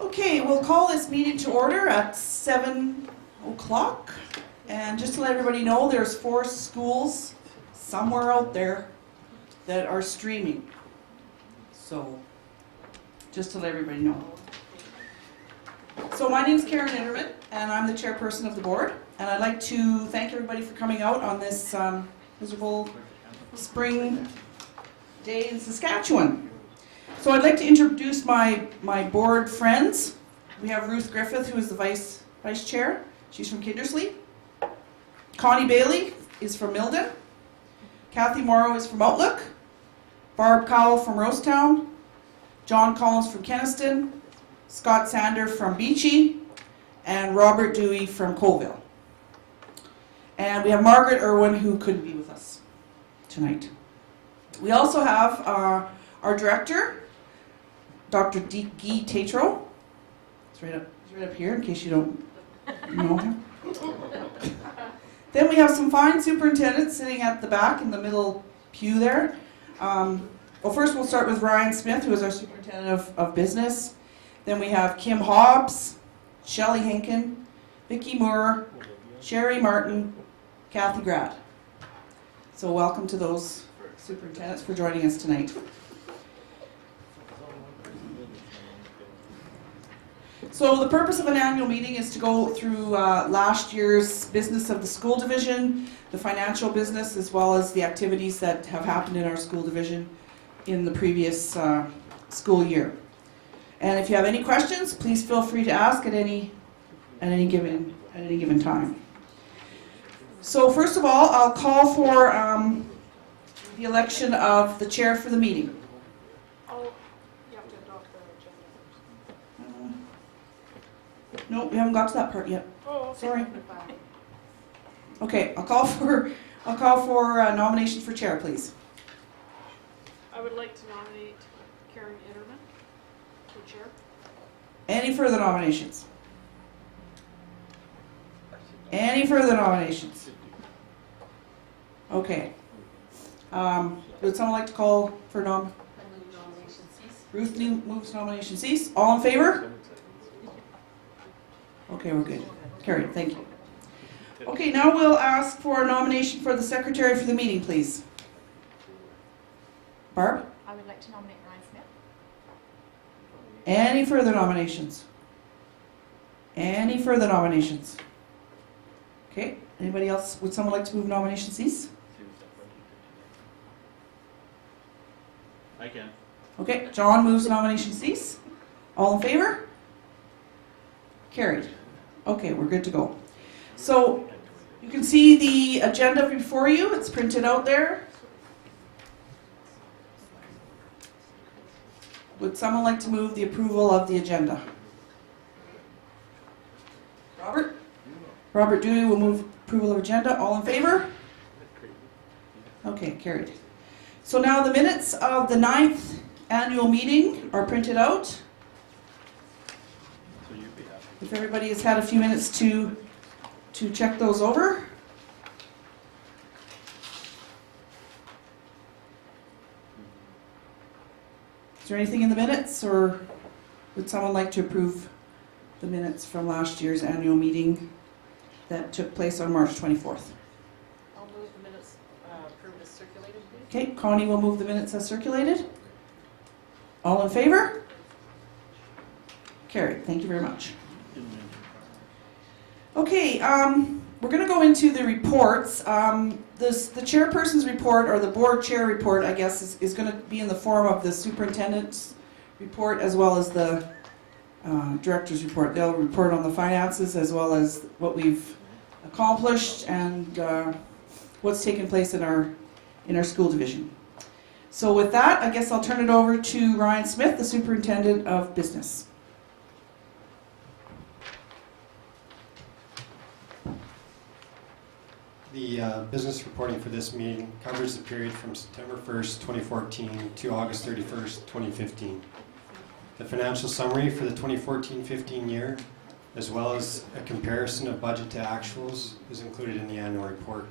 Okay, we'll call this meeting to order at 7 o'clock. And just to let everybody know, there's 4 schools somewhere out there that are streaming. So, just to let everybody know. So my name is Karen Innerman, and I'm the chairperson of the board. And I'd like to thank everybody for coming out on this miserable spring day in Saskatchewan. So I'd like to introduce my board friends. We have Ruth Griffith, who is the vice chair. She's from Kindersley. Connie Bailey is from Milden. Kathy Morrow is from Outlook. Barb Cowell from Rosetown. John Collins from Kenniston. Scott Sander from Beachy. And Robert Dewey from Colville. And we have Margaret Irwin, who couldn't be with us tonight. We also have our director, Dr. Guy Tatro. It's right up here in case you don't know him. Then we have some fine superintendents sitting at the back in the middle pew there. Well, first we'll start with Ryan Smith, who is our superintendent of business. Then we have Kim Hobbs, Shelley Hinken, Vicki Moore, Sherry Martin, Kathy Grad. So welcome to those superintendents for joining us tonight. So the purpose of an annual meeting is to go through last year's business of the school division, the financial business, as well as the activities that have happened in our school division in the previous school year. And if you have any questions, please feel free to ask at any given time. So first of all, I'll call for the election of the chair for the meeting. You have to adopt the agenda first. No, we haven't got to that part yet. Oh, okay. Sorry. Okay, I'll call for a nomination for chair, please. I would like to nominate Karen Innerman for chair. Any further nominations? Any further nominations? Okay. Would someone like to call for nomination cease? Ruth moves nomination cease. All in favor? Okay, we're good. Carried, thank you. Okay, now we'll ask for a nomination for the secretary for the meeting, please. Barb? I would like to nominate Ryan Smith. Any further nominations? Any further nominations? Okay, anybody else? Would someone like to move nomination cease? I can. Okay, John moves nomination cease. All in favor? Carried. Okay, we're good to go. So you can see the agenda before you. It's printed out there. Would someone like to move the approval of the agenda? Robert? Robert Dewey will move approval of agenda. All in favor? Okay, carried. So now the minutes of the 9th annual meeting are printed out. If everybody has had a few minutes to check those over. Is there anything in the minutes, or would someone like to approve the minutes from last year's annual meeting that took place on March 24th? I'll move the minutes approved as circulated, please. Okay, Connie will move the minutes as circulated. All in favor? Carried. Thank you very much. Okay, we're going to go into the reports. The chairperson's report, or the board chair report, I guess, is going to be in the form of the superintendent's report as well as the director's report. They'll report on the finances as well as what we've accomplished and what's taken place in our school division. So with that, I guess I'll turn it over to Ryan Smith, the superintendent of business. The business reporting for this meeting covers the period from September 1st, 2014 to August 31st, 2015. The financial summary for the 2014-15 year, as well as a comparison of budget to actuals, is included in the annual report.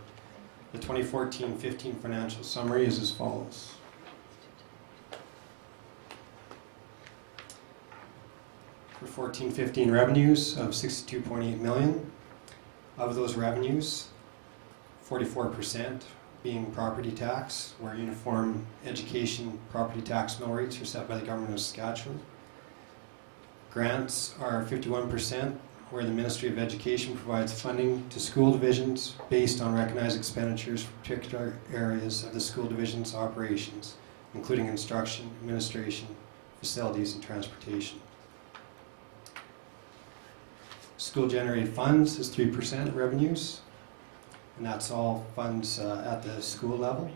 The 2014-15 financial summary is as follows. 14-15 revenues of 62.8 million. Of those revenues, 44% being property tax, where uniform education property tax mill rates are set by the Government of Saskatchewan. Grants are 51%, where the Ministry of Education provides funding to school divisions based on recognized expenditures for particular areas of the school division's operations, including instruction, administration, facilities, and transportation. School generated funds is 3% of revenues, and that's all funds at the school level.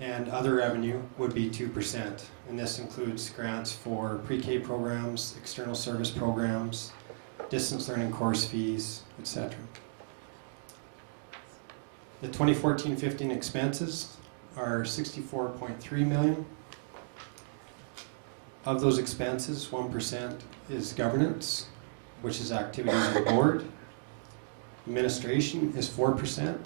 And other revenue would be 2%, and this includes grants for pre-K programs, external service programs, distance learning course fees, etc. The 2014-15 expenses are 64.3 million. Of those expenses, 1% is governance, which is activities of the board. Administration is 4%.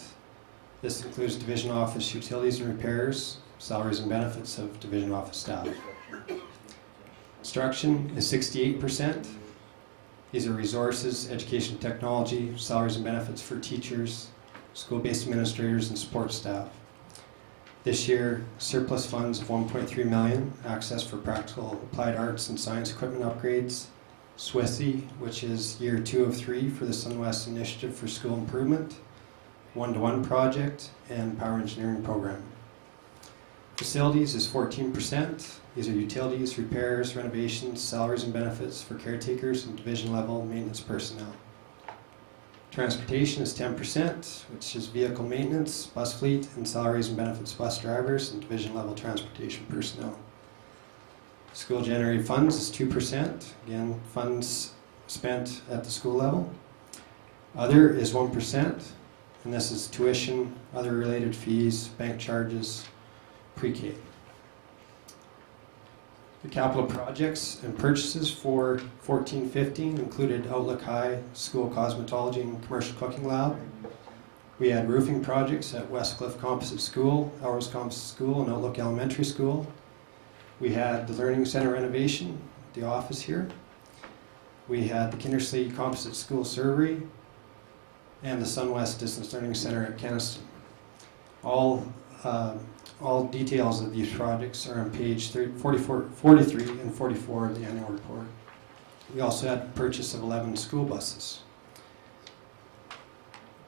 This includes division office utilities and repairs, salaries and benefits of division office staff. Instruction is 68%. These are resources, education technology, salaries and benefits for teachers, school-based administrators, and support staff. This year, surplus funds of 1.3 million, access for practical applied arts and science equipment upgrades, SWISI, which is year 2 of 3 for the SunWest Initiative for School Improvement, one-to-one project, and power engineering program. Facilities is 14%. These are utilities, repairs, renovations, salaries and benefits for caretakers and division level maintenance personnel. Transportation is 10%, which is vehicle maintenance, bus fleet, and salaries and benefits of bus drivers and division level transportation personnel. School generated funds is 2%, again, funds spent at the school level. Other is 1%, and this is tuition, other related fees, bank charges, pre-K. The capital projects and purchases for 14-15 included Outlook High School Cosmetology and Commercial Cooking Lab. We had roofing projects at Westcliff Composite School, Elrose Composite School, and Outlook Elementary School. We had the Learning Center renovation, the office here. We had the Kindersley Composite School Servery and the SunWest Distance Learning Center at Kenaston. All details of these projects are on page 43 and 44 of the annual report. We also had the purchase of 11 school buses.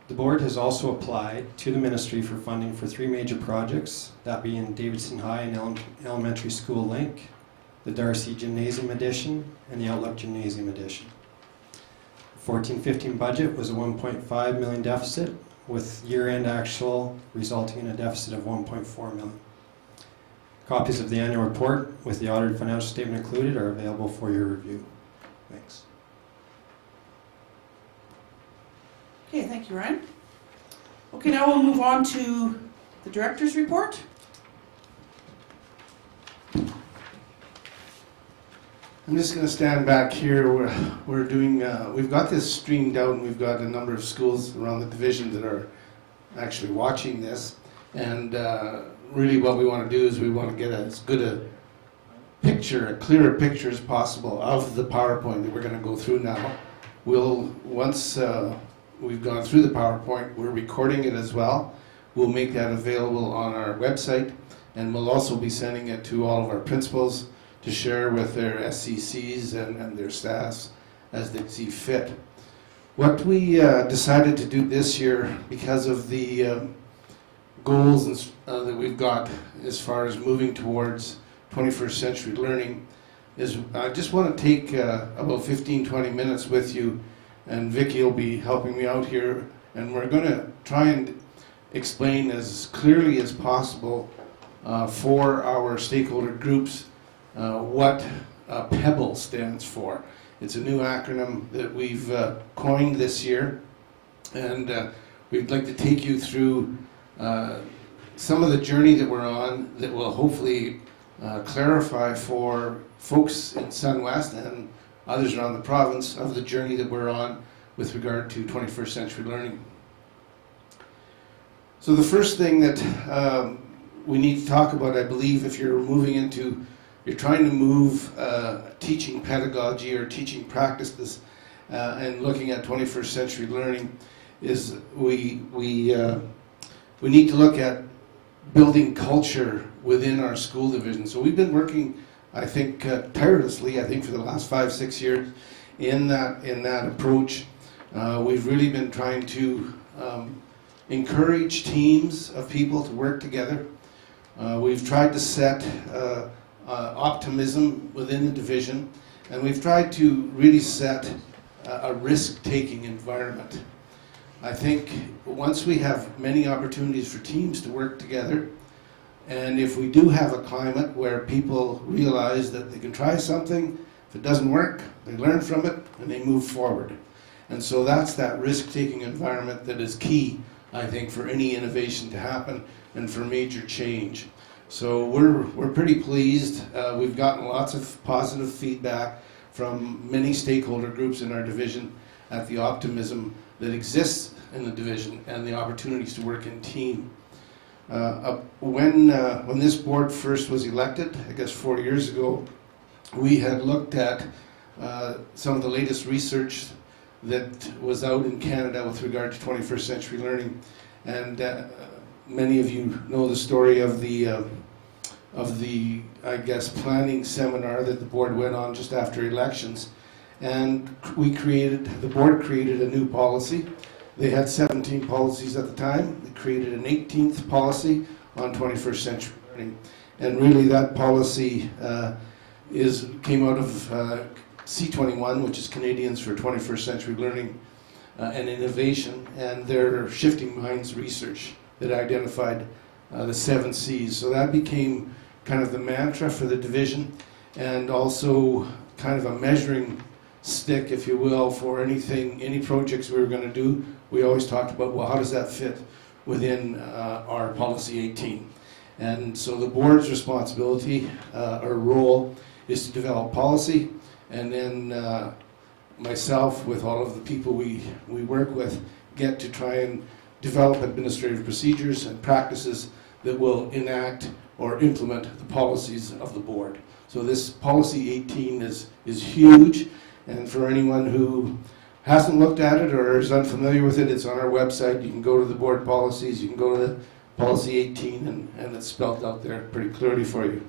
The board has also applied to the ministry for funding for 3 major projects, that being Davidson High and Elementary School Link, the Darcy Gymnasium Addition, and the Outlook Gymnasium Addition. The 14-15 budget was a 1.5 million deficit, with year-end actual resulting in a deficit of 1.4 million. Copies of the annual report with the audited financial statement included are available for your review. Thanks. Okay, thank you, Ryan. Okay, now we'll move on to the director's report. I'm just going to stand back here. We're doing, we've got this streamed out, and we've got a number of schools around the division that are actually watching this. And really what we want to do is we want to get as good a picture, a clearer picture as possible of the PowerPoint that we're going to go through now. Once we've gone through the PowerPoint, we're recording it as well. We'll make that available on our website, and we'll also be sending it to all of our principals to share with their SCCs and their staffs as they see fit. What we decided to do this year, because of the goals that we've got as far as moving towards 21st century learning, is I just want to take about 15-20 minutes with you, and Vicki will be helping me out here, and we're going to try and explain as clearly as possible for our stakeholder groups what PEBBLE stands for. It's a new acronym that we've coined this year, and we'd like to take you through some of the journey that we're on that will hopefully clarify for folks in SunWest and others around the province of the journey that we're on with regard to 21st century learning. So the first thing that we need to talk about, I believe, if you're moving into you're trying to move teaching pedagogy or teaching practices and looking at 21st century learning, is we need to look at building culture within our school division. So we've been working, I think, tirelessly, I think, for the last 5-6 years in that approach. We've really been trying to encourage teams of people to work together. We've tried to set optimism within the division, and we've tried to really set a risk-taking environment. I think once we have many opportunities for teams to work together, and if we do have a climate where people realize that they can try something, if it doesn't work, they learn from it and they move forward. And so that's that risk-taking environment that is key, I think, for any innovation to happen and for major change. So we're pretty pleased. We've gotten lots of positive feedback from many stakeholder groups in our division at the optimism that exists in the division and the opportunities to work in team. When this board first was elected, I guess 4 years ago, we had looked at some of the latest research that was out in Canada with regard to 21st century learning, and many of you know the story of the I guess planning seminar that the board went on just after elections, and the board created a new policy. They had 17 policies at the time. They created an 18th policy on 21st century learning, and really that policy came out of C21, which is Canadians for 21st Century Learning and Innovation, and their Shifting Minds research that identified the 7 C's. So that became kind of the mantra for the division, and also kind of a measuring stick, if you will, for any projects we were going to do. We always talked about, well, how does that fit within our Policy 18? And so the board's responsibility or role is to develop policy, and then myself, with all of the people we work with, get to try and develop administrative procedures and practices that will enact or implement the policies of the board. So this Policy 18 is huge, and for anyone who hasn't looked at it or is unfamiliar with it, it's on our website. You can go to the board policies, you can go to the Policy 18, and it's spelled out there pretty clearly for you.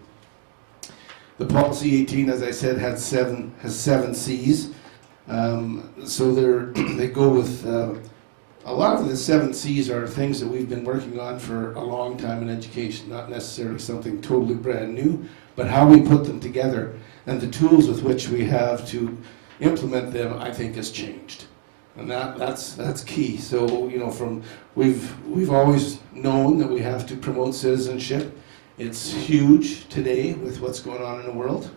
The Policy 18, as I said, has seven C's. So they go with a lot of the 7 C's are things that we've been working on for a long time in education, not necessarily something totally brand new, but how we put them together and the tools with which we have to implement them, I think, has changed, and that's key. So we've always known that we have to promote citizenship. It's huge today with what's going on in the world,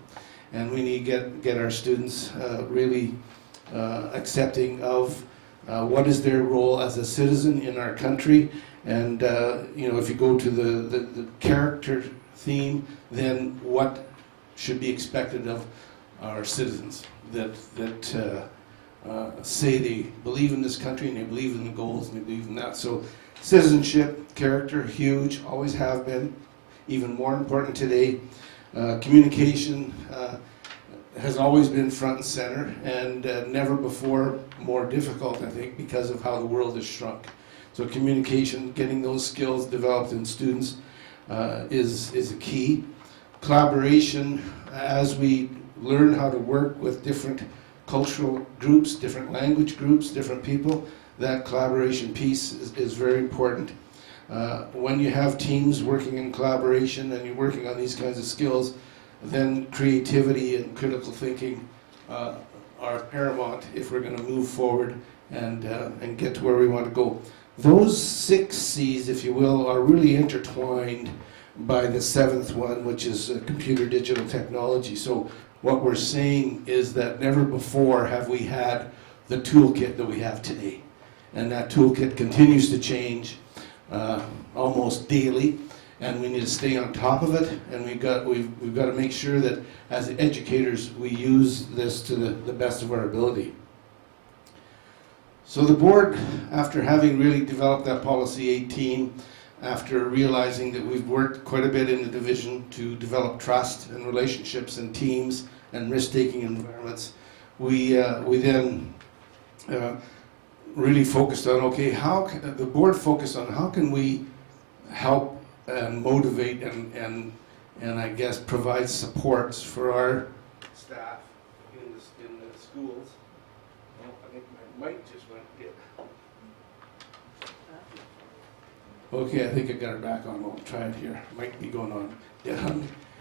and we need to get our students really accepting of what is their role as a citizen in our country. And if you go to the character theme, then what should be expected of our citizens that say they believe in this country and they believe in the goals and they believe in that. So citizenship, character, huge, always have been, even more important today. Communication has always been front and center, and never before more difficult, I think, because of how the world has shrunk. So communication, getting those skills developed in students is a key. Collaboration, as we learn how to work with different cultural groups, different language groups, different people, that collaboration piece is very important. When you have teams working in collaboration and you're working on these kinds of skills, then creativity and critical thinking are paramount if we're going to move forward and get to where we want to go. Those 6 C's, if you will, are really intertwined by the 7th one, which is computer digital technology. So what we're saying is that never before have we had the toolkit that we have today. And that toolkit continues to change almost daily, and we need to stay on top of it, and we've got to make sure that as educators we use this to the best of our ability. So the board, after having really developed that Policy 18, after realizing that we've worked quite a bit in the division to develop trust and relationships and teams and risk-taking environments, we then really focused on, okay, the board focused on how can we help and motivate and I guess provide supports for our staff in the schools. Oh, I think my mic just went dead. Okay, I think I got it back on. We'll try it here. Might be going on. Yeah.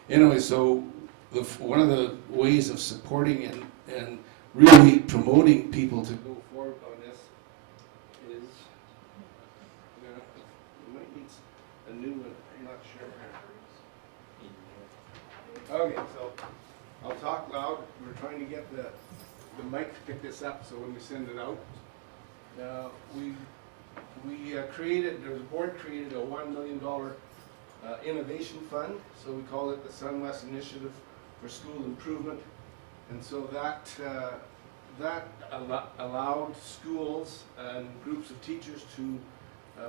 Anyway, so one of the ways of supporting and really promoting people to go forward on this is, we might need a new one. I'm not sure. Okay, so I'll talk loud. We're trying to get the mic to pick this up so when we send it out. The board created a $1 million innovation fund, so we call it the SunWest Initiative for School Improvement. And so that allowed schools and groups of teachers to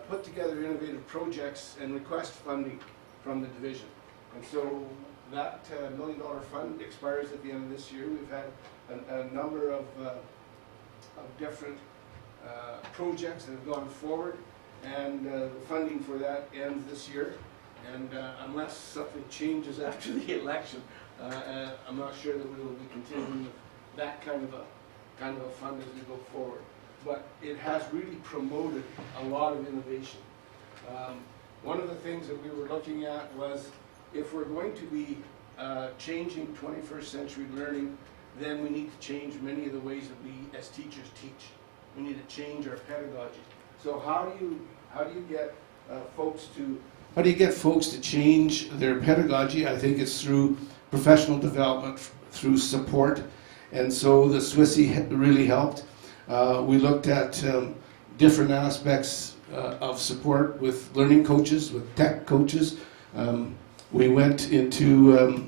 put together innovative projects and request funding from the division. And so that $1 million fund expires at the end of this year. We've had a number of different projects that have gone forward, and the funding for that ends this year. And unless something changes after the election, I'm not sure that we will be continuing with that kind of a fund as we go forward. But it has really promoted a lot of innovation. One of the things that we were looking at was, if we're going to be changing 21st century learning, then we need to change many of the ways that we as teachers teach. We need to change our pedagogy. So how do you get folks to change their pedagogy? I think it's through professional development, through support, and so the Swissy really helped. We looked at different aspects of support with learning coaches, with tech coaches. We went into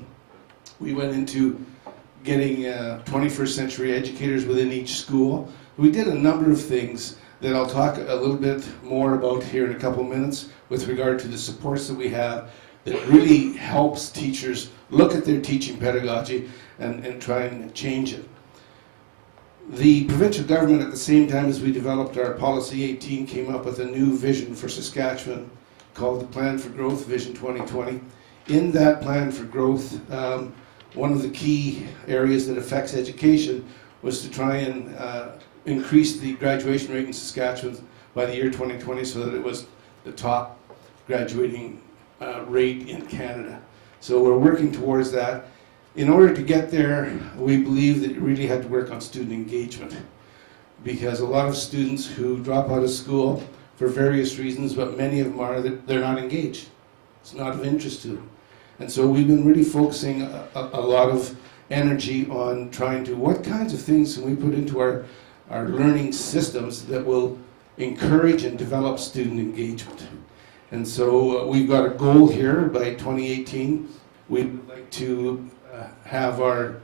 getting 21st century educators within each school. We did a number of things that I'll talk a little bit more about here in a couple minutes with regard to the supports that we have that really helps teachers look at their teaching pedagogy and try and change it. The provincial government, at the same time as we developed our Policy 18, came up with a new vision for Saskatchewan called the Plan for Growth, Vision 2020. In that Plan for Growth, one of the key areas that affects education was to try and increase the graduation rate in Saskatchewan by the year 2020 so that it was the top graduating rate in Canada. So we're working towards that. In order to get there, we believe that you really had to work on student engagement, because a lot of students who drop out of school for various reasons, but many of them are that they're not engaged. It's not of interest to them. And so we've been really focusing a lot of energy on trying to, what kinds of things can we put into our learning systems that will encourage and develop student engagement. And so we've got a goal here by 2018. We'd like to have our,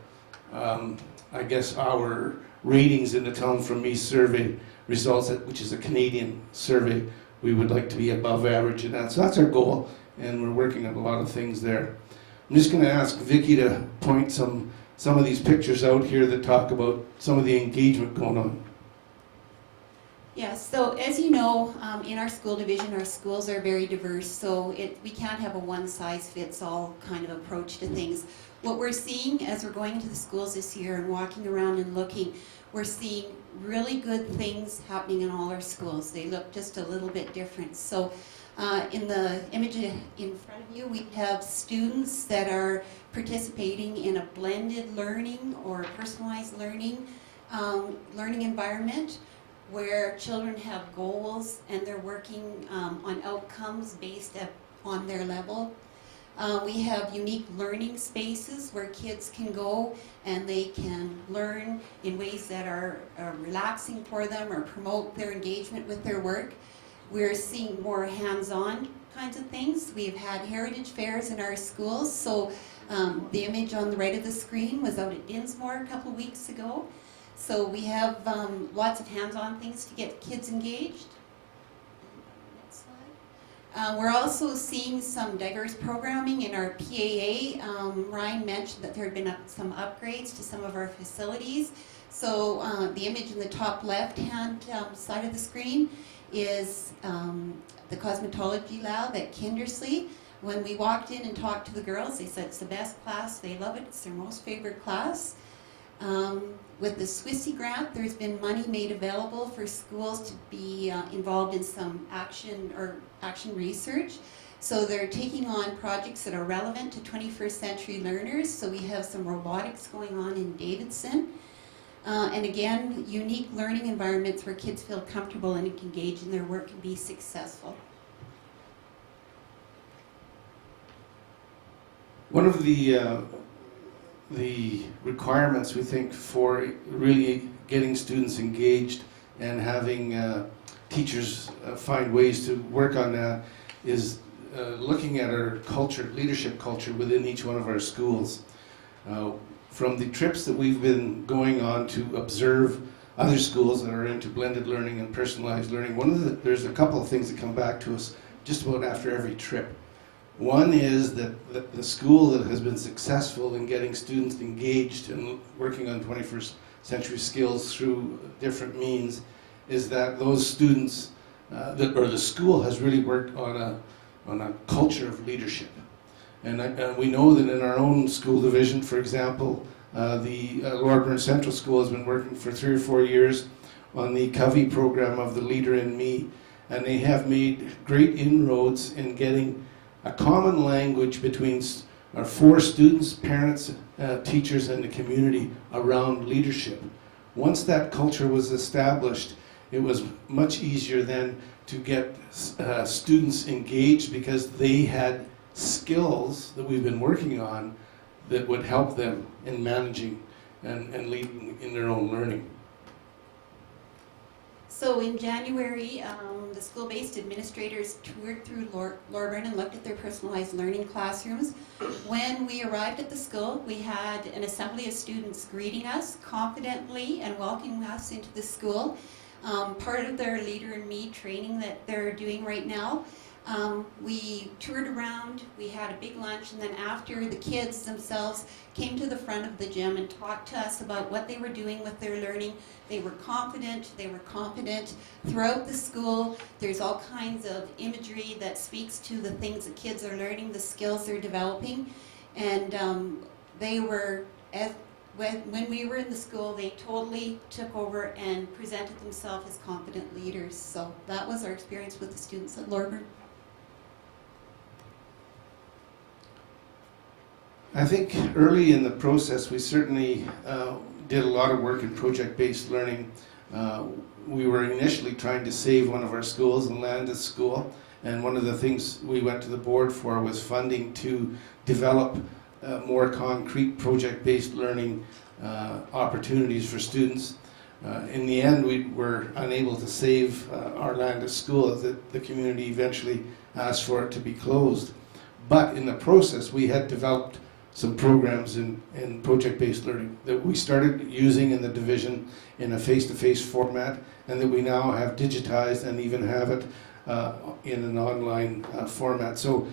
I guess, our ratings in the Town From Me survey results, which is a Canadian survey. We would like to be above average in that. So that's our goal, and we're working on a lot of things there. I'm just going to ask Vicki to point some of these pictures out here that talk about some of the engagement going on. Yes, so as you know, in our school division, our schools are very diverse, so we can't have a one-size-fits-all kind of approach to things. What we're seeing as we're going into the schools this year and walking around and looking, we're seeing really good things happening in all our schools. They look just a little bit different. So in the image in front of you, we have students that are participating in a blended learning or personalized learning environment, where children have goals and they're working on outcomes based on their level. We have unique learning spaces where kids can go and they can learn in ways that are relaxing for them or promote their engagement with their work. We're seeing more hands-on kinds of things. We've had heritage fairs in our schools. So the image on the right of the screen was out at Dinsmore a couple weeks ago. So we have lots of hands-on things to get kids engaged. Next We're also seeing some diverse programming in our PAA. Ryan mentioned that there had been some upgrades to some of our facilities. So the image in the top left-hand side of the screen is the cosmetology lab at Kindersley. When we walked in and talked to the girls, they said it's the best class. They love it. It's their most favorite class. With the Swissy grant, there's been money made available for schools to be involved in some action research. So they're taking on projects that are relevant to 21st century learners. So we have some robotics going on in Davidson. And again, unique learning environments where kids feel comfortable and engage in their work and be successful. One of the requirements, we think, for really getting students engaged and having teachers find ways to work on that is looking at our culture, leadership culture within each one of our schools. From the trips that we've been going on to observe other schools that are into blended learning and personalized learning, there's a couple of things that come back to us just about after every trip. One is that the school that has been successful in getting students engaged and working on 21st century skills through different means is that those students, or the school has really worked on a culture of leadership. And we know that in our own school division, for example, the Lower Burn Central School has been working for 3 or 4 years on the Covey program of the Leader in Me, and they have made great inroads in getting a common language between our 4 students, parents, teachers, and the community around leadership. Once that culture was established, it was much easier then to get students engaged because they had skills that we've been working on that would help them in managing and leading in their own learning. So in January, the school-based administrators toured through Loreburn and looked at their personalized learning classrooms. When we arrived at the school, we had an assembly of students greeting us confidently and welcoming us into the school. Part of their Leader in Me training that they're doing right now. We toured around, we had a big lunch, and then after, the kids themselves came to the front of the gym and talked to us about what they were doing with their learning. They were confident, they were competent. Throughout the school, there's all kinds of imagery that speaks to the things that kids are learning, the skills they're developing. And they were, when we were in the school, they totally took over and presented themselves as confident leaders. So that was our experience with the students at Loreburn. I think early in the process, we certainly did a lot of work in project-based learning. We were initially trying to save one of our schools, and Landis School, and one of the things we went to the board for was funding to develop more concrete project-based learning opportunities for students. In the end, we were unable to save our Landis School. The community eventually asked for it to be closed. But in the process, we had developed some programs in project-based learning that we started using in the division in a face-to-face format, and that we now have digitized and even have it in an online format. So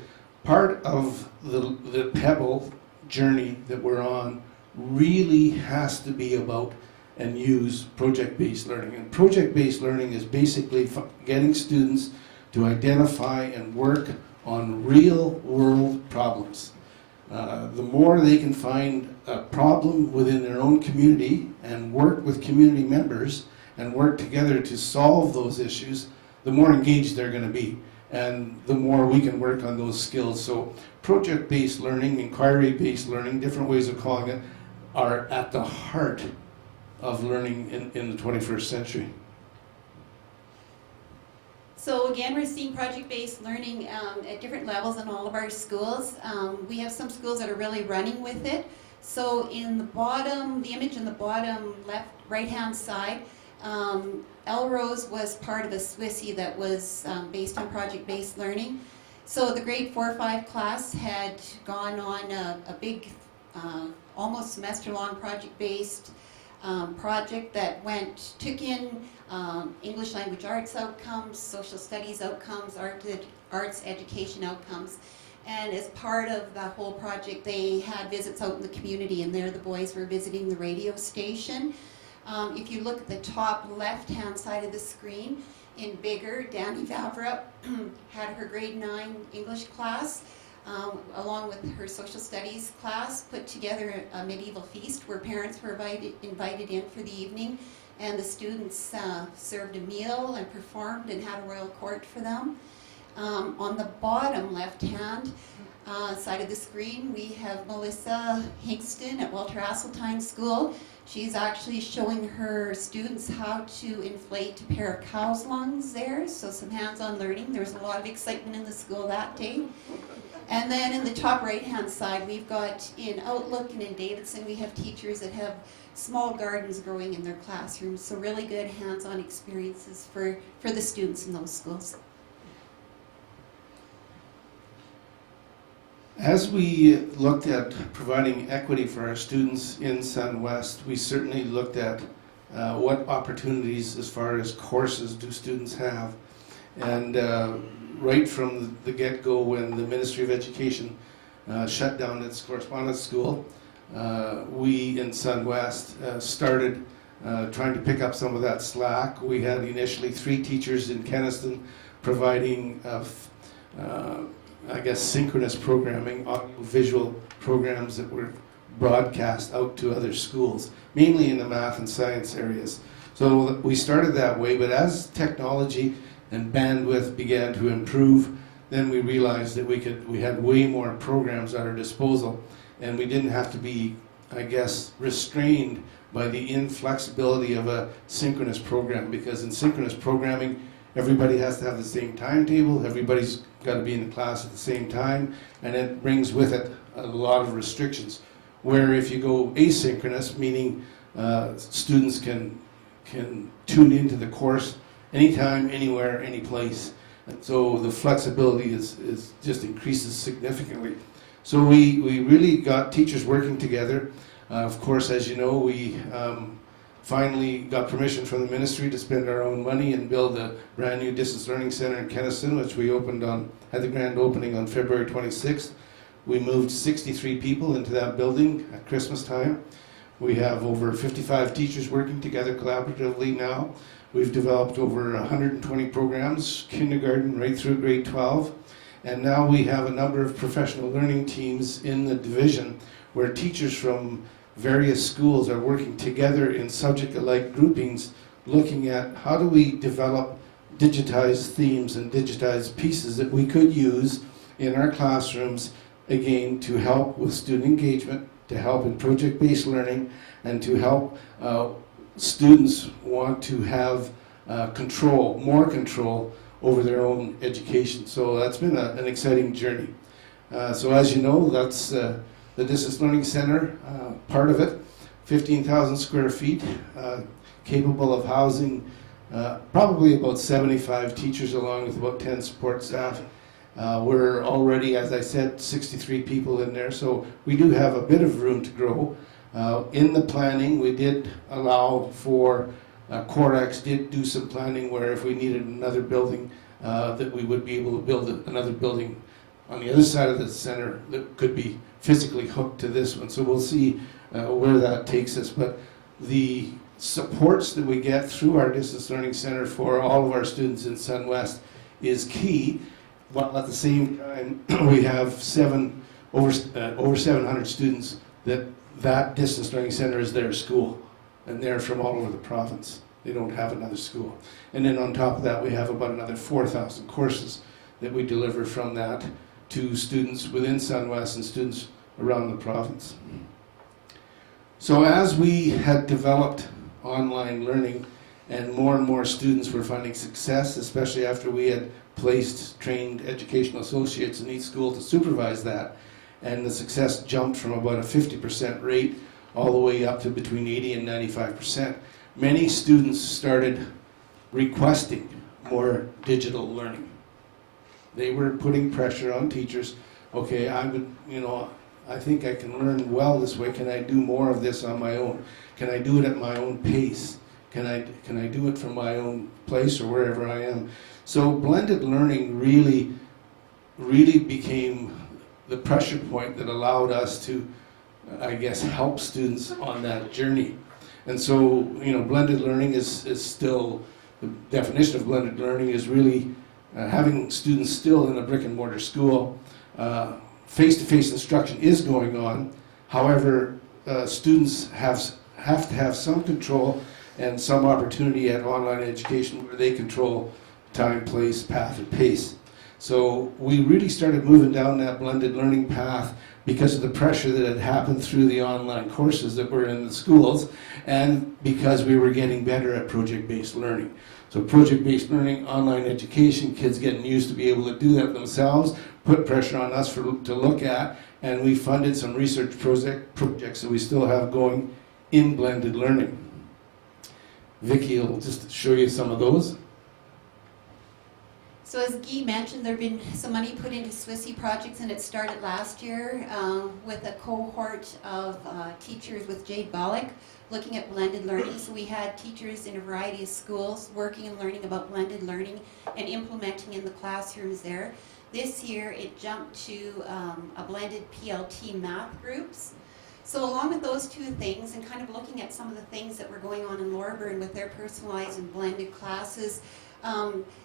part of the Pebble journey that we're on really has to be about and use project-based learning. And project-based learning is basically getting students to identify and work on real-world problems. The more they can find a problem within their own community and work with community members and work together to solve those issues, the more engaged they're going to be, and the more we can work on those skills. So project-based learning, inquiry-based learning, different ways of calling it, are at the heart of learning in the 21st century. So again, we're seeing project-based learning at different levels in all of our schools. We have some schools that are really running with it. So in the bottom, the image in the bottom left, right-hand side, Elrose was part of a Swissy that was based on project-based learning. So the grade 4-5 class had gone on a big, almost semester-long project-based project that took in English language arts outcomes, social studies outcomes, arts education outcomes. And as part of the whole project, they had visits out in the community, and there the boys were visiting the radio station. If you look at the top left-hand side of the screen, in bigger, Danny Vavra had her grade 9 English class, along with her social studies class, put together a medieval feast where parents were invited in for the evening, and the students served a meal and performed and had a royal court for them. On the bottom left-hand side of the screen, we have Melissa Hingston at Walter Asseltine School. She's actually showing her students how to inflate a pair of cow's lungs there, so some hands-on learning. There was a lot of excitement in the school that day. And then in the top right-hand side, we've got in Outlook and in Davidson, we have teachers that have small gardens growing in their classrooms, so really good hands-on experiences for the students in those schools. As we looked at providing equity for our students in SunWest, we certainly looked at what opportunities as far as courses do students have. And right from the get-go, when the Ministry of Education shut down its correspondence school, we in SunWest started trying to pick up some of that slack. We had initially 3 teachers in Kenaston providing I guess synchronous programming, audio-visual programs that were broadcast out to other schools, mainly in the math and science areas. So we started that way, but as technology and bandwidth began to improve, then we realized that we had way more programs at our disposal, and we didn't have to be, I guess, restrained by the inflexibility of a synchronous program, because in synchronous programming, everybody has to have the same timetable, everybody's got to be in the class at the same time, and it brings with it a lot of restrictions. Where if you go asynchronous, meaning students can tune into the course anytime, anywhere, any place. And so the flexibility is just increases significantly. So we really got teachers working together. Of course, as you know, we finally got permission from the ministry to spend our own money and build a brand new distance learning center in Kenaston, which we had the grand opening on February 26th. We moved 63 people into that building at Christmas time. We have over 55 teachers working together collaboratively now. We've developed over 120 programs, kindergarten right through grade 12. And now we have a number of professional learning teams in the division where teachers from various schools are working together in subject-alike groupings, looking at how do we develop digitized themes and digitized pieces that we could use in our classrooms, again, to help with student engagement, to help in project-based learning, and to help students want to have more control over their own education. So that's been an exciting journey. So as you know, that's the Distance Learning Center, part of it, 15,000 square feet, capable of housing probably about 75 teachers along with about 10 support staff. We're already, as I said, 63 people in there, so we do have a bit of room to grow. In the planning, we did allow for, Corex did do some planning where if we needed another building, that we would be able to build another building on the other side of the center that could be physically hooked to this one. So we'll see where that takes us. But the supports that we get through our Distance Learning Center for all of our students in SunWest is key, while at the same time we have over 700 students that Distance Learning Center is their school, and they're from all over the province. They don't have another school. And then on top of that, we have about another 4,000 courses that we deliver from that to students within SunWest and students around the province. So as we had developed online learning and more students were finding success, especially after we had placed trained educational associates in each school to supervise that, and the success jumped from about a 50% rate all the way up to between 80 and 95%. Many students started requesting more digital learning. They were putting pressure on teachers. Okay, I think I can learn well this way. Can I do more of this on my own? Can I do it at my own pace? Can I do it from my own place or wherever I am? So blended learning really really became the pressure point that allowed us to, I guess, help students on that journey. And so, blended learning is still, the definition of blended learning is really having students still in a brick and mortar school. Face-to-face instruction is going on. However, students have to have some control and some opportunity at online education where they control time, place, path, and pace. So we really started moving down that blended learning path because of the pressure that had happened through the online courses that were in the schools, and because we were getting better at project-based learning. So project-based learning, online education, kids getting used to be able to do that themselves, put pressure on us to look at, and we funded some research projects that we still have going in blended learning. Vicki will just show you some of those. So as Guy mentioned, there have been some money put into Swissy projects, and it started last year with a cohort of teachers with Jade Bollock looking at blended learning. So we had teachers in a variety of schools working and learning about blended learning and implementing in the classrooms there. This year it jumped to a blended PLT math groups. So along with those two things and kind of looking at some of the things that were going on in Loreburn with their personalized and blended classes,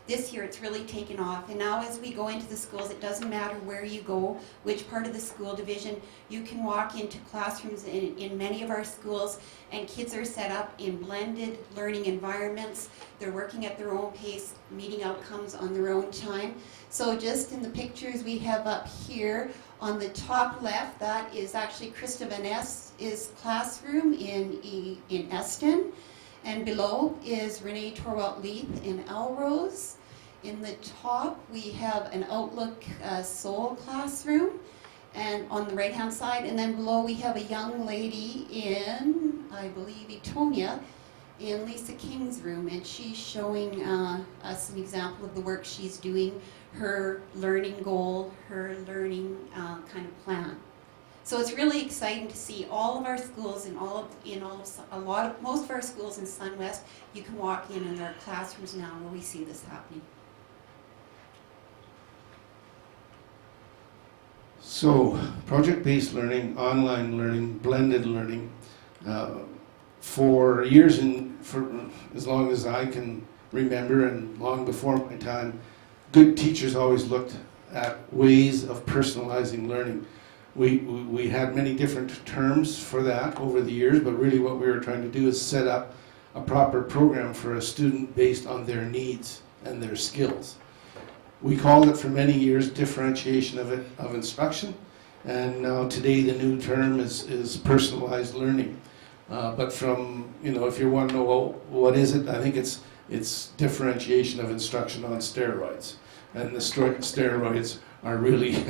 this year it's really taken off. And now as we go into the schools, it doesn't matter where you go, which part of the school division, you can walk into classrooms in many of our schools, and kids are set up in blended learning environments. They're working at their own pace, meeting outcomes on their own time. So just in the pictures we have up here, on the top left, that is actually Krista Van Ness's classroom in Eston. And below is Renee Torwalt-Leith in Elrose. In the top, we have an Outlook Seoul classroom, and on the right-hand side. And then below, we have a young lady in, I believe, Etonia, in Lisa King's room, and she's showing us an example of the work she's doing, her learning goal, her learning kind of plan. So it's really exciting to see all of our schools most of our schools in Sun West. You can walk in and there are classrooms now where we see this happening. So, project-based learning, online learning, blended learning, for years and for as long as I can remember and long before my time, good teachers always looked at ways of personalizing learning. We had many different terms for that over the years, but really what we were trying to do is set up a proper program for a student based on their needs and their skills. We called it for many years differentiation of instruction, and now today the new term is personalized learning. But from, if you want to know, well, what is it, I think it's differentiation of instruction on steroids. And the steroids are really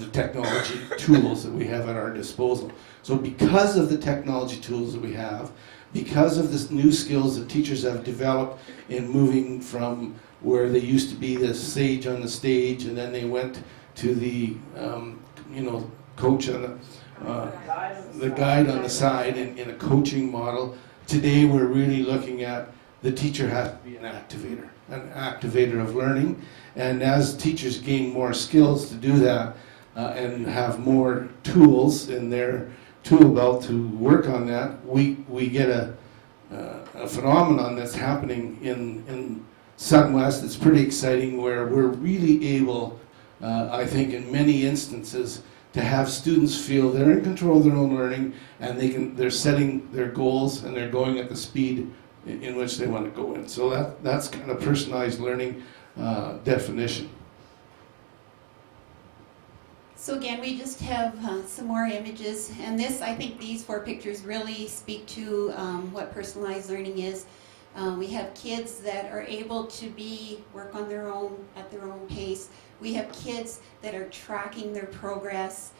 the technology tools that we have at our disposal. So because of the technology tools that we have, because of the new skills that teachers have developed in moving from where they used to be the sage on the stage, and then they went to the coach on the guide on the side in a coaching model. Today we're really looking at the teacher has to be an activator of learning, and as teachers gain more skills to do that and have more tools in their tool belt to work on that, we get a phenomenon that's happening in Sun West. It's pretty exciting, where we're really able, I think in many instances, to have students feel they're in control of their own learning, and they're setting their goals and they're going at the speed in which they want to go in. So that's kind of personalized learning definition. So again, we just have some more images, and I think these 4 pictures really speak to what personalized learning is. We have kids that are able to work on their own, at their own pace. We have kids that are tracking their progress.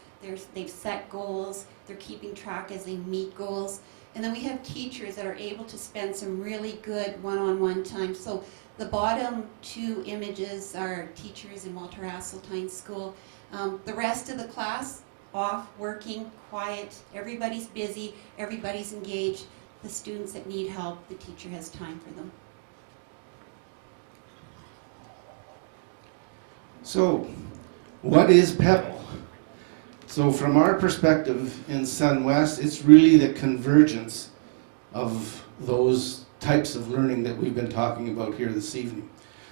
They've set goals. They're keeping track as they meet goals. And then we have teachers that are able to spend some really good one-on-one time. So the bottom 2 images are teachers in Walter Asseltine School. The rest of the class, off, working, quiet, everybody's busy, everybody's engaged. The students that need help, the teacher has time for them. So what is Pebble? So from our perspective in SunWest, it's really the convergence of those types of learning that we've been talking about here this evening.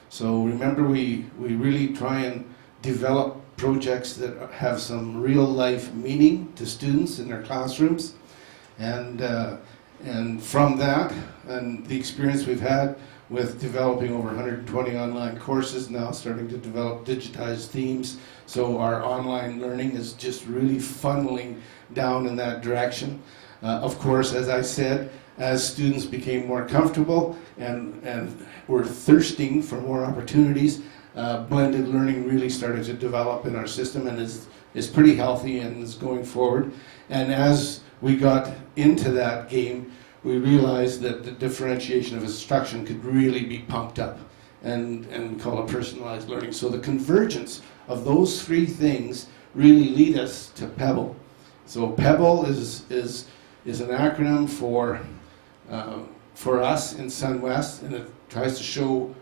So remember, we really try and develop projects that have some real life meaning to students in their classrooms. And from that, and the experience we've had with developing over 120 online courses, now starting to develop digitized themes. So our online learning is just really funneling down in that direction. Of course, as I said, as students became more comfortable and were thirsting for more opportunities, blended learning really started to develop in our system and is pretty healthy and is going forward. And as we got into that game, we realized that the differentiation of instruction could really be pumped up and we call it personalized learning. So the convergence of those three things really lead us to Pebble. So Pebble is an acronym for us in SunWest, and it tries to show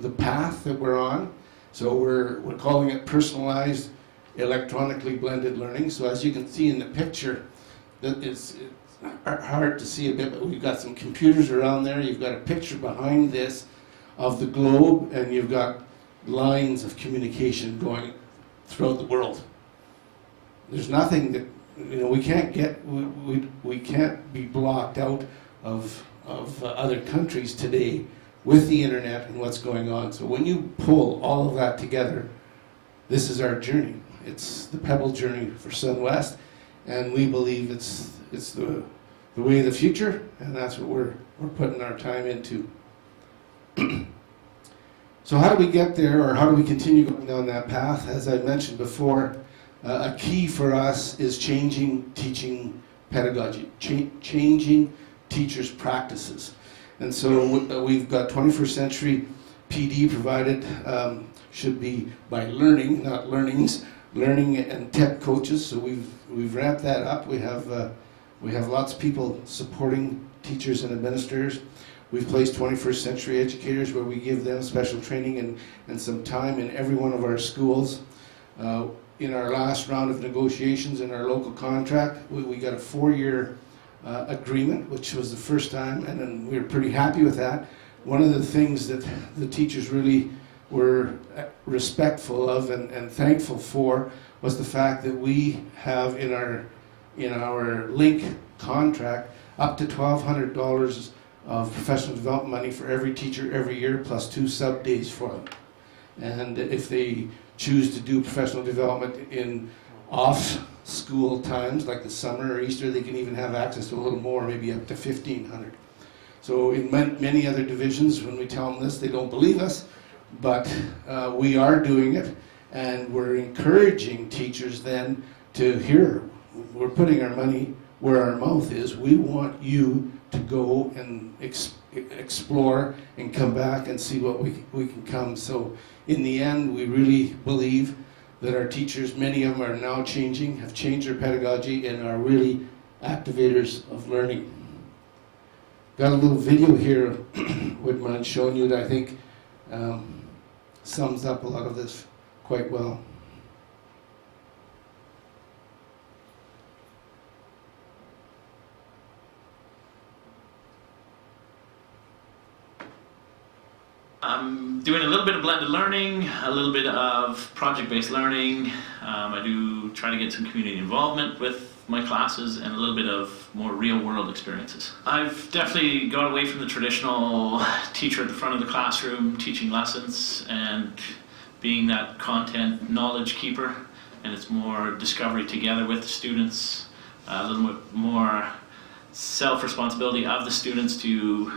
the path that we're on. So we're calling it personalized electronically blended learning. So as you can see in the picture, that it's hard to see a bit, but we've got some computers around there. You've got a picture behind this of the globe, and you've got lines of communication going throughout the world. There's nothing that, we can't get, we can't be blocked out of other countries today with the internet and what's going on. So when you pull all of that together, this is our journey. It's the Pebble journey for SunWest, and we believe it's the way of the future, and that's what we're putting our time into. So how do we get there, or how do we continue going down that path? As I mentioned before, a key for us is changing teaching pedagogy, changing teachers' practices. And so we've got 21st century PD provided, should be by learning, not learnings, learning and tech coaches. So we've ramped that up. We have lots of people supporting teachers and administrators. We've placed 21st century educators where we give them special training and some time in every one of our schools. In our last round of negotiations in our local contract, we got a 4-year agreement, which was the first time, and then we were pretty happy with that. One of the things that the teachers really were respectful of and thankful for was the fact that we have in our link contract up to $1,200 of professional development money for every teacher every year, plus 2 sub days for them. And if they choose to do professional development in off school times like the summer or Easter, they can even have access to a little more, maybe up to $1,500. So in many other divisions, when we tell them this, they don't believe us, but we are doing it, and we're encouraging teachers then to hear, we're putting our money where our mouth is. We want you to go and explore and come back and see what we can come. So in the end, we really believe that our teachers, many of them are now changing, have changed their pedagogy, and are really activators of learning. Got a little video here, wouldn't mind showing you, that I think sums up a lot of this quite well. I'm doing a little bit of blended learning, a little bit of project-based learning. I do try to get some community involvement with my classes and a little bit of more real-world experiences. I've definitely got away from the traditional teacher at the front of the classroom teaching lessons and being that content knowledge keeper, and it's more discovery together with the students, a little bit more self-responsibility of the students to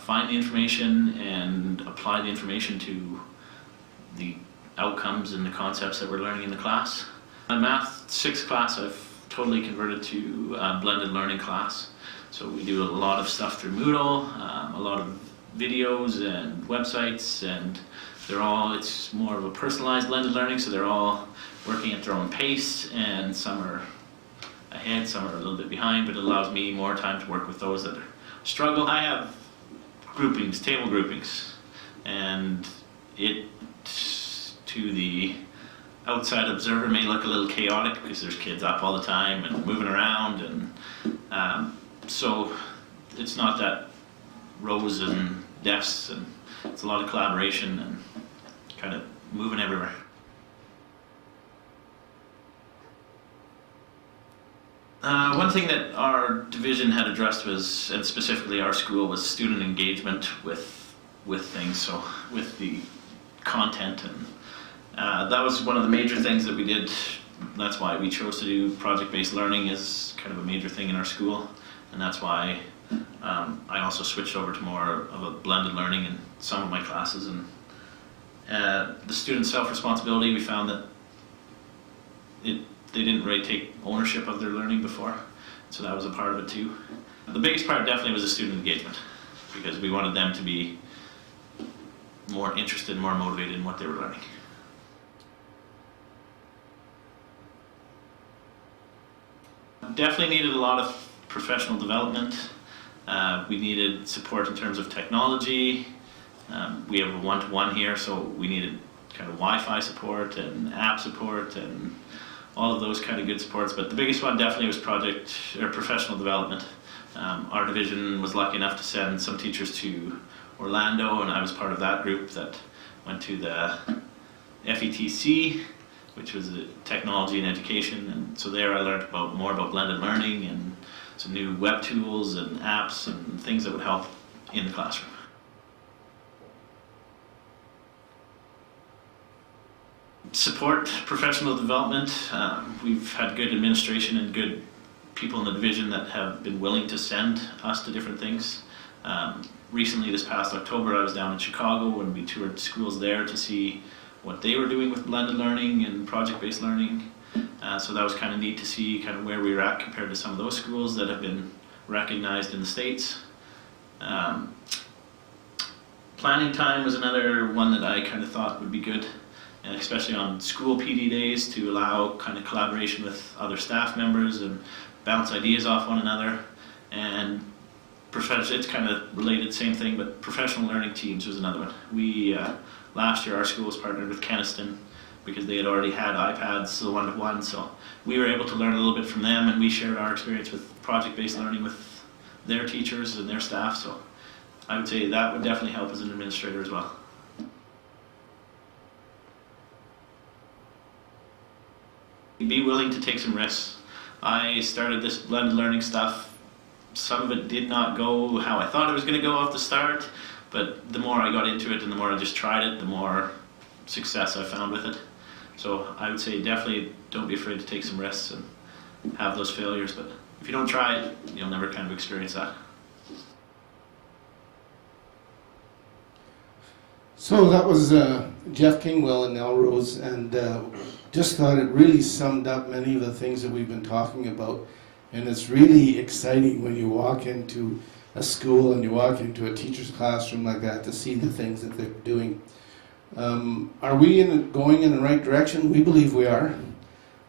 find the information and apply the information to the outcomes and the concepts that we're learning in the class. My Math 6 class I've totally converted to a blended learning class. So we do a lot of stuff through Moodle, a lot of videos and websites, and it's more of a personalized blended learning, so they're all working at their own pace, and some are ahead, some are a little bit behind, but it allows me more time to work with those that struggle. I have groupings, table groupings, and it to the outside observer may look a little chaotic because there's kids up all the time and moving around, and so it's not that rows and desks, and it's a lot of collaboration and kind of moving everywhere. One thing that our division had addressed was, and specifically our school, was student engagement with things, so with the content, and that was one of the major things that we did. That's why we chose to do project-based learning as kind of a major thing in our school, and that's why I also switched over to more of a blended learning in some of my classes. And the student self-responsibility, we found that they didn't really take ownership of their learning before, so that was a part of it too. The biggest part definitely was the student engagement, because we wanted them to be more interested, more motivated in what they were learning. Definitely needed a lot of professional development. We needed support in terms of technology. We have a one-to-one here, so we needed kind of Wi-Fi support and app support and all of those kind of good supports. But the biggest one definitely was project or professional development. Our division was lucky enough to send some teachers to Orlando, and I was part of that group that went to the FETC, which was technology and education, and so there I learned more about blended learning and some new web tools and apps and things that would help in the classroom. Support professional development. We've had good administration and good people in the division that have been willing to send us to different things. Recently, this past October, I was down in Chicago and we toured schools there to see what they were doing with blended learning and project-based learning. So that was kind of neat to see kind of where we were at compared to some of those schools that have been recognized in the States. Planning time was another one that I kind of thought would be good, and especially on school PD days, to allow kind of collaboration with other staff members and bounce ideas off one another. And it's kind of related, same thing, but professional learning teams was another one. We last year our school was partnered with Keniston because they had already had iPads, so one-to-one, so we were able to learn a little bit from them, and we shared our experience with project-based learning with their teachers and their staff. So I would say that would definitely help as an administrator as well. Be willing to take some risks. I started this blended learning stuff. Some of it did not go how I thought it was going to go off the start, but the more I got into it and the more I just tried it, the more success I found with it. So I would say definitely don't be afraid to take some risks and have those failures, but if you don't try it, you'll never kind of experience that. So that was Jeff Kingwell and Elrose, and just thought it really summed up many of the things that we've been talking about. And it's really exciting when you walk into a school and you walk into a teacher's classroom like that to see the things that they're doing. Are we going in the right direction? We believe we are.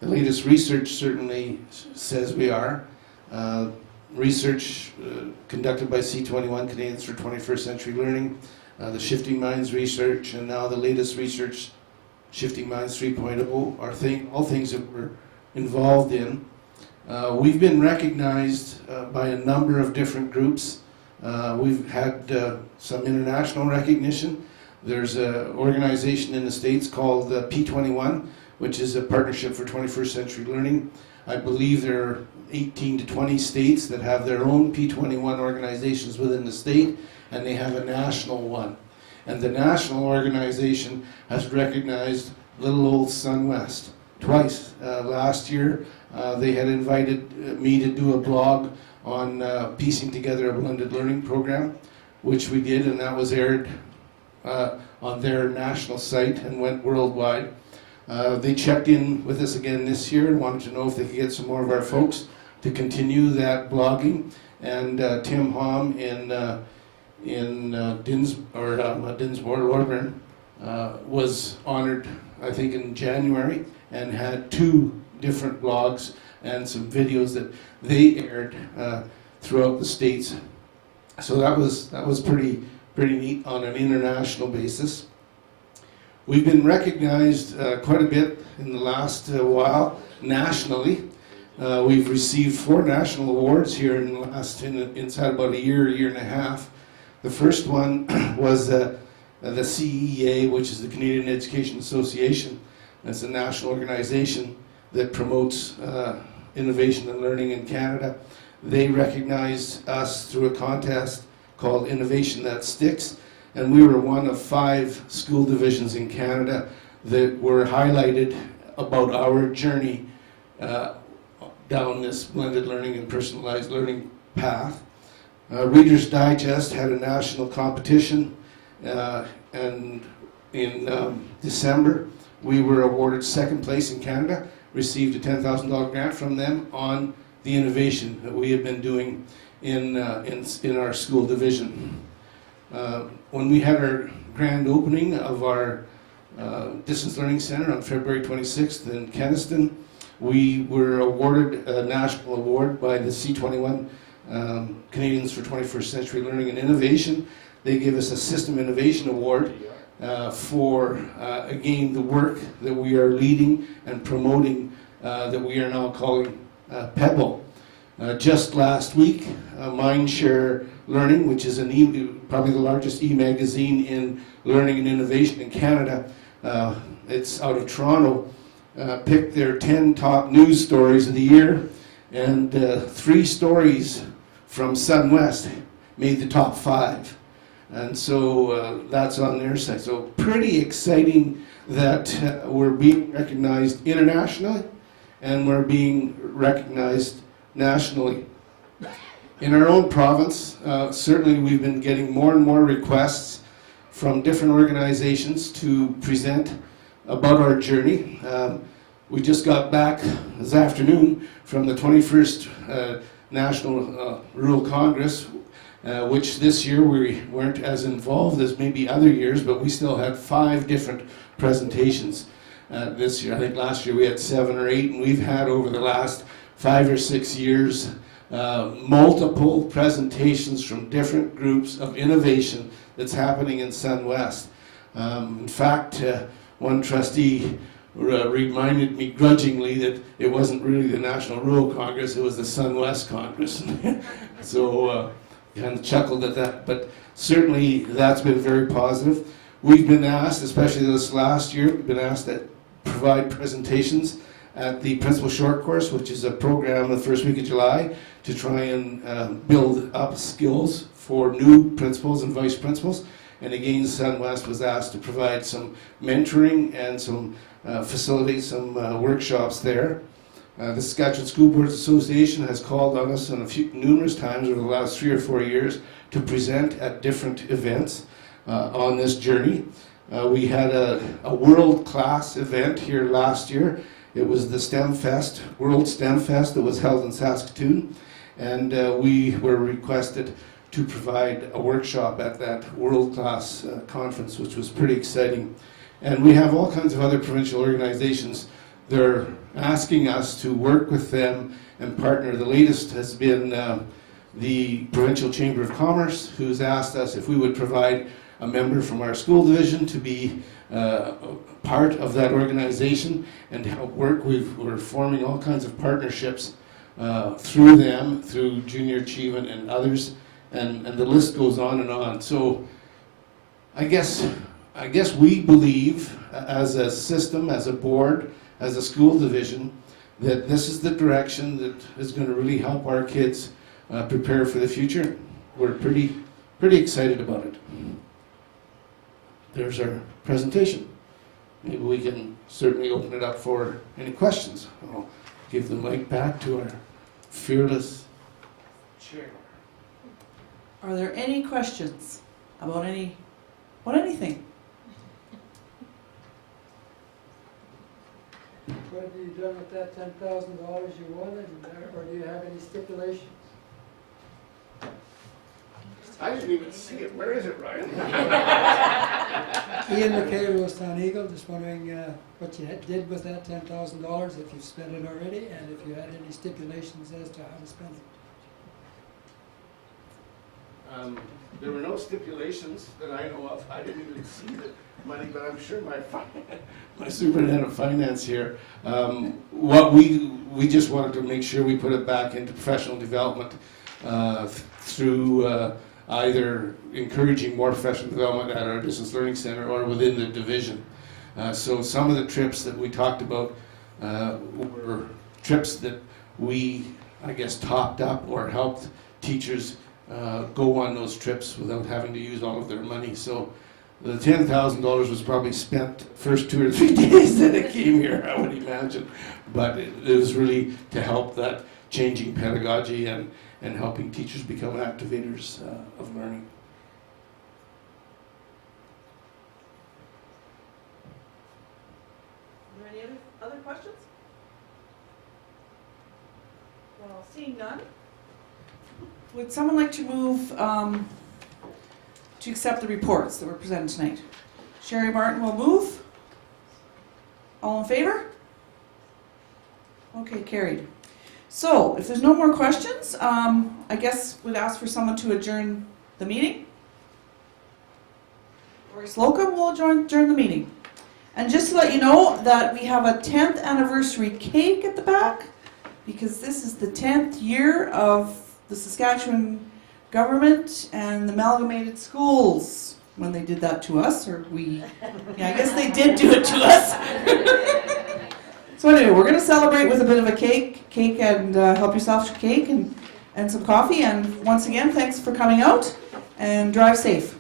The latest research certainly says we are. Research conducted by C21, Canadians for 21st Century Learning, the Shifting Minds research, and now the latest research, Shifting Minds 3.0, are all things that we're involved in. We've been recognized by a number of different groups. We've had some international recognition. There's an organization in the States called P21, which is a partnership for 21st century learning. I believe there are 18 to 20 states that have their own P21 organizations within the state, and they have a national one. And the national organization has recognized little old SunWest twice. Last year, they had invited me to do a blog on piecing together a blended learning program, which we did, and that was aired on their national site and went worldwide. They checked in with us again this year and wanted to know if they could get some more of our folks to continue that blogging. And Tim Hom in Dinsmore, Lorburn, was honored, I think, in January, and had 2 different blogs and some videos that they aired throughout the States. So that was pretty neat on an international basis. We've been recognized quite a bit in the last while nationally. We've received 4 national awards here in the last, inside about a year and a half. The first one was the CEA, which is the Canadian Education Association. It's a national organization that promotes innovation and learning in Canada. They recognized us through a contest called Innovation That Sticks, and we were one of 5 school divisions in Canada that were highlighted about our journey down this blended learning and personalized learning path. Reader's Digest had a national competition, and in December we were awarded 2nd place in Canada, received a $10,000 grant from them on the innovation that we have been doing in our school division. When we had our grand opening of our Distance Learning Center on February 26th in Kenniston, we were awarded a national award by the C21 Canadians for 21st Century Learning and Innovation. They gave us a System Innovation Award for, again, the work that we are leading and promoting that we are now calling Pebble. Just last week, Mindshare Learning, which is probably the largest e-magazine in learning and innovation in Canada, it's out of Toronto, picked their 10 top news stories of the year, and 3 stories from SunWest made the top 5. And so that's on their side. So pretty exciting that we're being recognized internationally and we're being recognized nationally. In our own province, certainly we've been getting more and more requests from different organizations to present about our journey. We just got back this afternoon from the 21st National Rural Congress, which this year we weren't as involved as maybe other years, but we still had 5 different presentations this year. I think last year we had 7 or 8, and we've had over the last 5 or 6 years multiple presentations from different groups of innovation that's happening in SunWest. In fact, one trustee reminded me grudgingly that it wasn't really the National Rural Congress, it was the SunWest Congress. So kind of chuckled at that, but certainly that's been very positive. We've been asked, especially this last year, we've been asked to provide presentations at the Principal Short Course, which is a program the first week of July to try and build up skills for new principals and vice principals. And again, SunWest was asked to provide some mentoring and some facilitate some workshops there. The Saskatchewan School Boards Association has called on us numerous times over the last 3 or 4 years to present at different events on this journey. We had a world-class event here last year. It was the STEM Fest, World STEM Fest, that was held in Saskatoon, and we were requested to provide a workshop at that world-class conference, which was pretty exciting. And we have all kinds of other provincial organizations. They're asking us to work with them and partner. The latest has been the Provincial Chamber of Commerce, who's asked us if we would provide a member from our school division to be part of that organization and help work. We're forming all kinds of partnerships through them, through Junior Achievement and others, and the list goes on and on. So I guess we believe as a system, as a board, as a school division, that this is the direction that is going to really help our kids prepare for the future. We're pretty excited about it. There's our presentation. Maybe we can certainly open it up for any questions. I'll give the mic back to our fearless chair. Are there any questions about anything? What have you done with that $10,000 you wanted, or do you have any stipulations? I didn't even see it. Where is it, Ryan? Ian McKay, Rose Town Eagle, just wondering what you did with that $10,000, if you've spent it already, and if you had any stipulations as to how to spend There were no stipulations that I know of. I didn't even see the money, but I'm sure my superintendent of finance here. What we just wanted to make sure we put it back into professional development through either encouraging more professional development at our Distance Learning Center or within the division. So some of the trips that we talked about were trips that we, I guess, topped up or helped teachers go on those trips without having to use all of their money. So the $10,000 was probably spent first 2 or 3 days that it came here, I would imagine. But it was really to help that changing pedagogy and helping teachers become activators of learning. Are there any other questions? Well, seeing none, would someone like to move to accept the reports that were presented tonight? Sherry Martin will move. All in favor? Okay, carried. So, if there's no more questions, I guess we'd ask for someone to adjourn the meeting. Lori Slocum will adjourn the meeting. And just to let you know that we have a 10th anniversary cake at the back, because this is the 10th year of the Saskatchewan government and the amalgamated schools when they did that to us, or we, yeah, I guess they did do it to us. So anyway, we're going to celebrate with a bit of a cake and help yourself to cake and some coffee. And once again, thanks for coming out and drive safe.